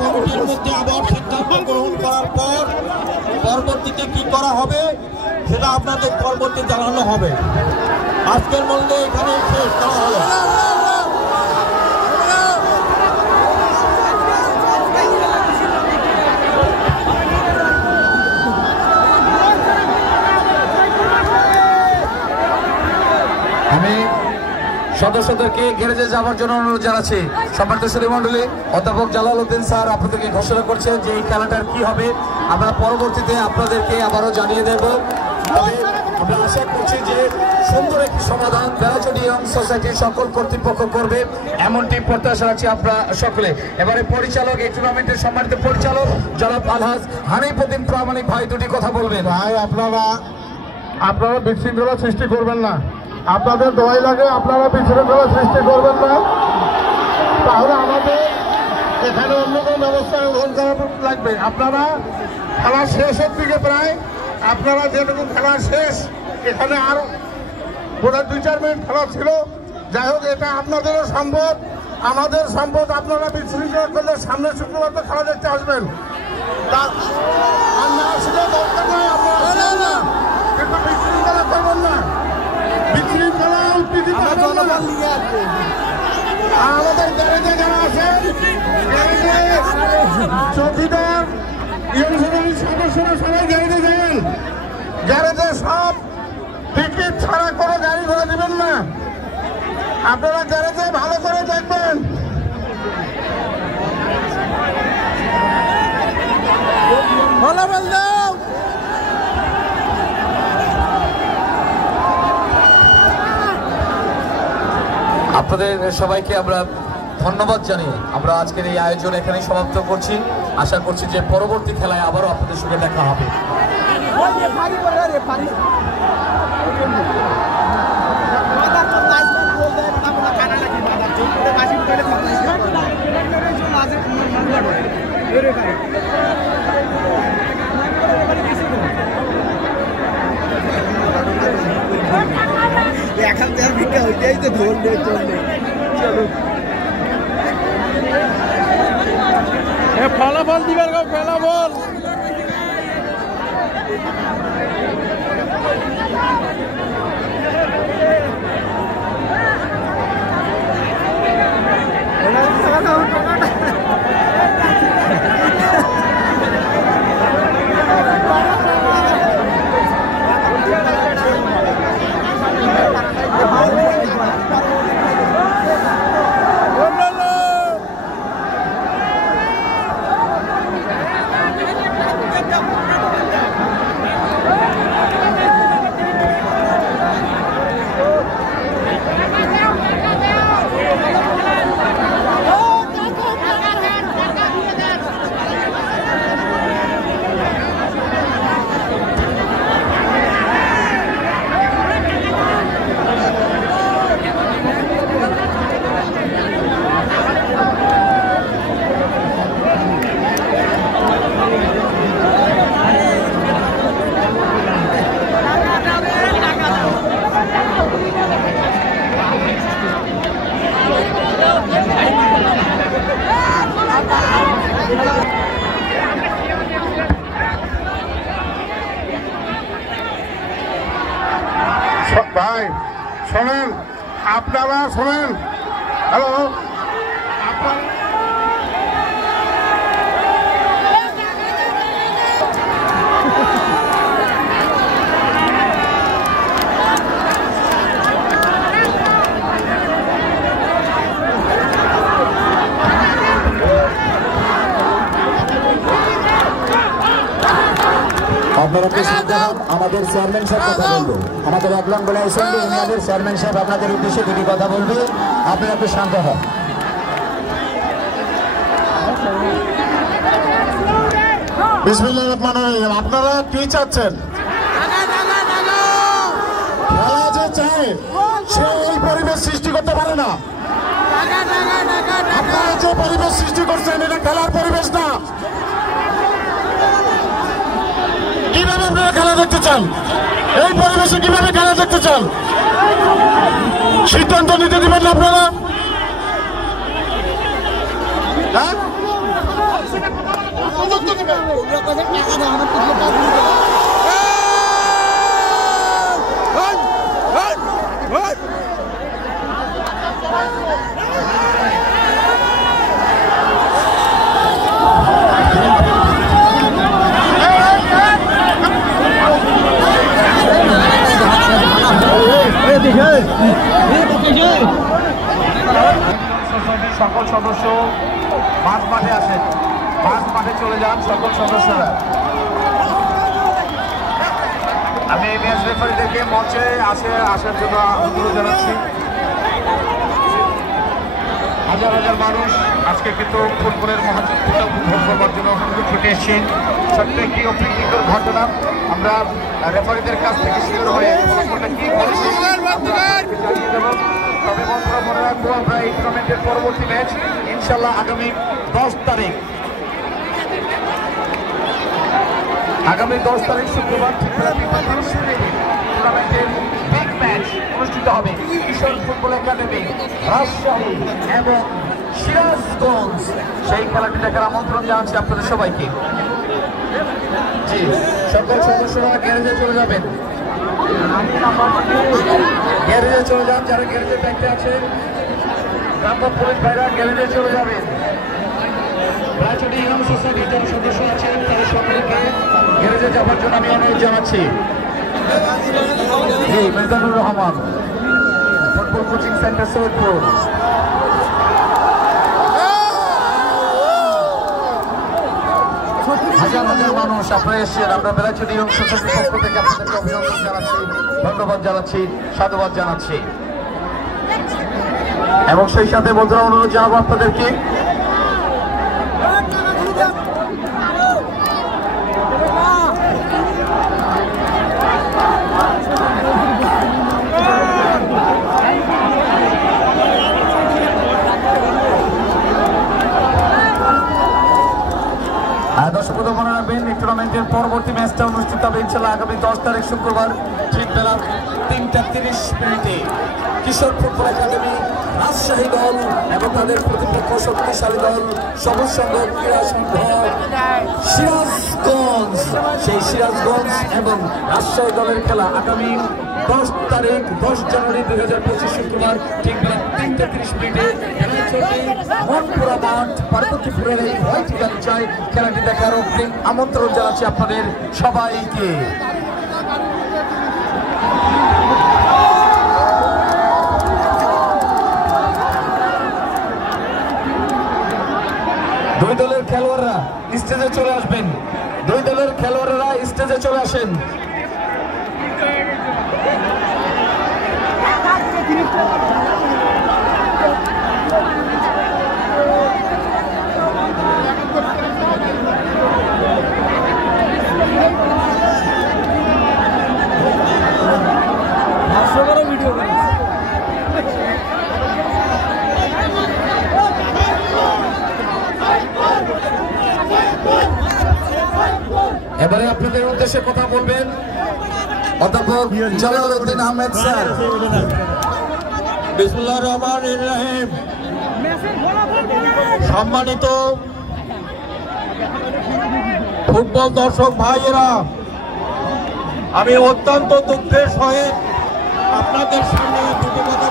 কমিটির মধ্যে আবার সিদ্ধান্ত গ্রহণ করার পর পরবর্তীতে কি করা হবে সেটা আপনাদের পরবর্তী জানানো হবে। আজকের মধ্যে এখানে শেষ করা হলো। আমি সদস্যদেরকে গ্যারেজে যাওয়ার জন্য অনুরোধ জানাচ্ছি। সম্মানিত সুধীমণ্ডলী, অধ্যাপক জালাল উদ্দিন স্যার আপনাদেরকে ঘোষণা করছেন যে এই খেলাটার কি হবে আমরা পরবর্তীতে আপনাদেরকে আবারও জানিয়ে দেব। আমরা আশা করছি যে সুন্দর একটি সমাধান বেলাচুরি ইয়ং সোসাইটির সকল কর্তৃপক্ষ করবে এমনটি প্রত্যাশা রাখছি আমরা সকলে। এবারে পরিচালক, এই টুর্নামেন্টের সম্মানিত পরিচালক জনাব আলহাজ হানিফউদ্দিন প্রামাণিক ভাই দুটি কথা বলবেন। ভাই আপনারা বিশৃঙ্খলা সৃষ্টি করবেন না, আপনাদের দোয়াই লাগে, আপনারা বিশৃঙ্খলা সৃষ্টি করবেন না, তাহলে আমাদের এখানে অন্য কোনো ব্যবস্থা গ্রহণ করা লাগবে। আপনারা খেলা শেষের দিকে প্রায় আপনারা যেটুকু খেলা শেষ, এখানে আর বোধহয় 2-4 মিনিট খেলা ছিল। যাই হোক, এটা আপনাদেরও সম্পদ, আমাদের সম্পদ। আপনারা বিশৃঙ্খলা করলে সামনে শুক্রবার তো খেলা দেখতে আসবেন, আর না আসলে দরকার নয়, আপনারা কিন্তু বিশৃঙ্খলা করবেন না। বিশৃঙ্খলা আমাদের গ্যারেজে যারা আছেন, চৌকিদার সদস্যরা সবাই গ্যারেজে যাবেন। গ্যারেজে সব টিকিট ছাড়া কোনো গাড়ি ঘোড়া দিবেন না, আপনারা গ্যারেজে ভালো করে দেখবেন। আপনাদের সবাইকে আমরা ধন্যবাদ জানিয়ে আমরা আজকের এই আয়োজন এখানেই সমাপ্ত করছি। আশা করছি যে পরবর্তী খেলায় আবারও আপনাদের সঙ্গে দেখা হবে। এখন তার ভিক্ষা হইতেই তো ধরলে চলবে। চলো ফলাফল দিবার গো, ফলাফল ভাই শোনেন, আপনারা শোনেন, হ্যালো, আপনারা একটু শান্ত হন, আমাদের চেয়ারম্যান সাহেব কথা বলবে। আমাদের 1 নং ব্লক অ্যাসেম্বলি ইউনিয়নের চেয়ারম্যান সাহেব আপনাদের উদ্দেশ্যে দুটি কথা বলবে, আপনারা একটু শান্ত হন। বিসমিল্লাহির রহমানির রহিম। আপনারা কি চাচ্ছেন? খেলা যে চায় সে এই পরিবেশ সৃষ্টি করতে পারে না। আপনারা যে পরিবেশ সৃষ্টি করছেন এটা খেলার পরিবেশ না। কিভাবে আপনারা খেলা দেখতে চান? এই পরিবেশে কিভাবে খেলা দেখতে চান? সিদ্ধান্ত নিতে দেবেন না আপনারা? সকল সদস্য মাঝ মাঠে আসেন, মাঝ মাঠে চলে যান সকল সদস্যরা। আমি ম্যাচ রেফারিদেরকে মঞ্চে আসার জন্য অনুরোধ জানাচ্ছি। হাজার হাজার মানুষ আজকে কিন্তু ফুটবলের মহাযজ্ঞটা উপভোগ করবার জন্য ছুটে এসেছেন। ছোট্ট একটি অপ্রীতিকর ঘটনা, আমরা রেফারিদের কাছ থেকে শিওর হয়ে কি করেছি জানিয়ে দেব। তবে বন্ধুরা মনে রাখবো, আমরা এই টুর্নামেন্টের পরবর্তী ম্যাচ ইনশাল্লাহ আগামী 10 তারিখ শুক্রবার টুর্নামেন্টের বিগ ম্যাচ অনুষ্ঠিত হবে কিশোর ফুটবল একাডেমি রাজশাহী এবং সিরাজগঞ্জ। সেই খেলাটি দেখার আমন্ত্রণ জানাচ্ছি আপনাদের সবাইকে। জি, সকল সদস্যরা গ্যারেজে চলে যাবেন, গ্যারেজে চলে যান। যারা গ্যারেজে ব্যাংকে আছে, গ্রাম পুলিশ ভাইরা গ্যারেজে চলে যাবেন। রাজশাহী ইমাম সোসাইটির যারা সদস্য আছেন তাদের সকলকে গ্যারেজে যাওয়ার জন্য আমি অনুরোধ জানাচ্ছি। Mizanur Rahman, football coaching centre Saidpur. হাজার হাজার মানুষ আপনারা এসেছেন। আমরা বেলাচুরি ইমাম সোসাইটির পক্ষ থেকে আপনাদেরকে অভিনন্দন জানাচ্ছি, ধন্যবাদ জানাচ্ছি, সাধুবাদ জানাচ্ছি। এবং সেই সাথে বন্ধুরা অনুরোধ জানাবো আপনাদেরকে দর্শক মনে রাখবেন, এই টুর্নামেন্টের পরবর্তী ম্যাচটা অনুষ্ঠিত হবে ইনশাল্লাহ আগামী 10 তারিখ শুক্রবার ঠিক বেলা 3:30 কিশোর ফুটবল একাডেমি রাজশাহী দল এবং তাদের প্রতিপক্ষ শক্তিশালী দল সবুজ সংঘ ক্রীড়া সংঘ সিরাজগঞ্জ। সেই সিরাজগঞ্জ এবং রাজশাহী দলের খেলা আগামী 10 তারিখ 10 জানুয়ারি 2025 শুক্রবার ঠিক বেলা 3:30 মনপুরা মাঠ পার্বতীপুরের এই হোয়াইট গালিচায় খেলাটি দেখার অগ্রিম আমন্ত্রণ জানাচ্ছি আপনাদের সবাইকে। দুই দলের খেলোয়াড়রা স্টেজে চলে আসবেন, দুই দলের খেলোয়াড়রা স্টেজে চলে আসেন। এবারে আপনাদের উদ্দেশ্যে কথা বলবেন অধ্যাপক জালালউদ্দিন আহমেদ স্যার। বিসমিল্লাহির রহমানির রহিম। সম্মানিত ফুটবল দর্শক ভাইয়েরা, আমি অত্যন্ত দুঃখের সহিত আপনাদের সামনে দুটো কথা